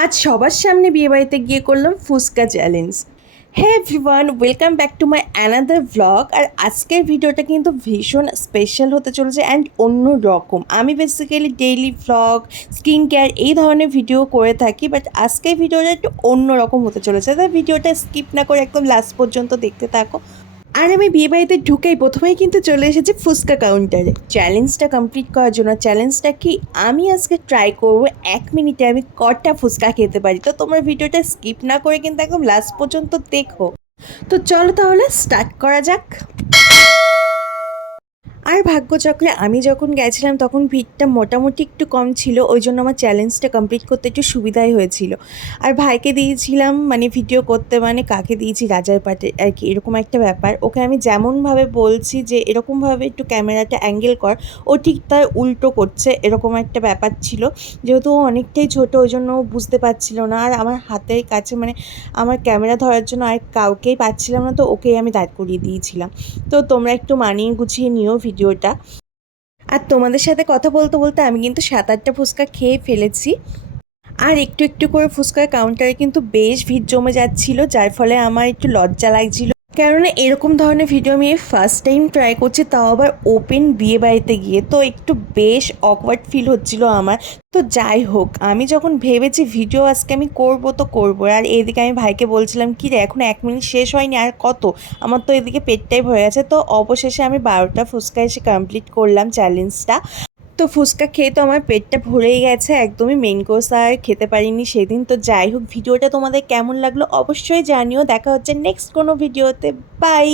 আজ সবার সামনে বিয়েবাড়িতে গিয়ে করলাম phuchka challenge. Hey everyone, welcome back to my another vlog. আর আজকের ভিডিওটা কিন্তু ভীষণ স্পেশাল হতে চলেছে অ্যান্ড অন্য রকম। আমি basically daily vlog, skin care এই ধরনের ভিডিও করে থাকি, বাট আজকের ভিডিওটা একটু অন্য রকম হতে চলেছে। তাই ভিডিওটা স্কিপ না করে একদম লাস্ট পর্যন্ত দেখতে থাকো। আর আমি বিয়েবাড়িতে ঢুকেই প্রথমেই কিন্তু চলে এসেছি ফুচকা কাউন্টারে চ্যালেঞ্জটা কমপ্লিট করার জন্য। চ্যালেঞ্জটা কি, আমি আজকে ট্রাই করবো 1 মিনিটে আমি কটা ফুচকা খেতে পারি। তো তোমরা ভিডিওটা স্কিপ না করে কিন্তু একদম লাস্ট পর্যন্ত দেখো। তো চলো তাহলে স্টার্ট করা যাক। আর ভাগ্যচক্রে আমি যখন গেছিলাম তখন ভিড়টা মোটামুটি একটু কম ছিল, ওই জন্য আমার চ্যালেঞ্জটা কমপ্লিট করতে একটু সুবিধাই হয়েছিল। আর ভাইকে দিয়েছিলাম মানে ভিডিও করতে, মানে কাকে দিয়েছি, রাজার পাটে আর কি, এরকম একটা ব্যাপার। ওকে আমি যেমনভাবে বলছি যে এরকমভাবে একটু ক্যামেরাটা অ্যাঙ্গেল কর, ও ঠিক তার উল্টো করছে, এরকম একটা ব্যাপার ছিল। যেহেতু ও অনেকটাই ছোটো ওই জন্য ও বুঝতে পারছিল না। আর আমার হাতের কাছে মানে আমার ক্যামেরা ধরার জন্য আর কাউকেই পাচ্ছিলাম না, তো ওকেই আমি দাঁড় করিয়ে দিয়েছিলাম। তো তোমরা একটু মানিয়ে গুছিয়ে নিও ভিডিওটা। আর তোমাদের সাথে কথা বলতে বলতে আমি কিন্তু 7-8টা ফুচকা খেয়ে ফেলেছি। আর একটু একটু করে ফুচকার কাউন্টারে কিন্তু বেশ ভিড় জমে যাচ্ছিল, যার ফলে আমার একটু লজ্জা লাগছিল। কেননা এরকম ধরনের ভিডিও আমি ফার্স্ট টাইম ট্রাই করছি, তাও আবার ওপেন বিয়ে বাড়িতে গিয়ে, তো একটু বেশ অকওয়ার্ড ফিল হচ্ছিল আমার। তো যাই হোক, আমি যখন ভেবেছি ভিডিও আজকে আমি করব তো করবো, আর এদিকে আমি ভাইকে বলছিলাম কি রে, এখন 1 মিনিট শেষ হয়নি, আর কত, আমার তো এদিকে পেটটাই ভরে আছে। তো অবশেষে আমি 12টা ফুচকা এসে কমপ্লিট করলাম চ্যালেঞ্জটা। তো ফুচকা খেয়ে তো আমার পেটটা ভরেই গেছে, একদমই মেন কোর্স আর খেতে পারিনি সেদিন। তো যাই হোক, ভিডিওটা তোমাদের কেমন লাগলো অবশ্যই জানিও। দেখা হচ্ছে নেক্সট কোনো ভিডিওতে। বাই।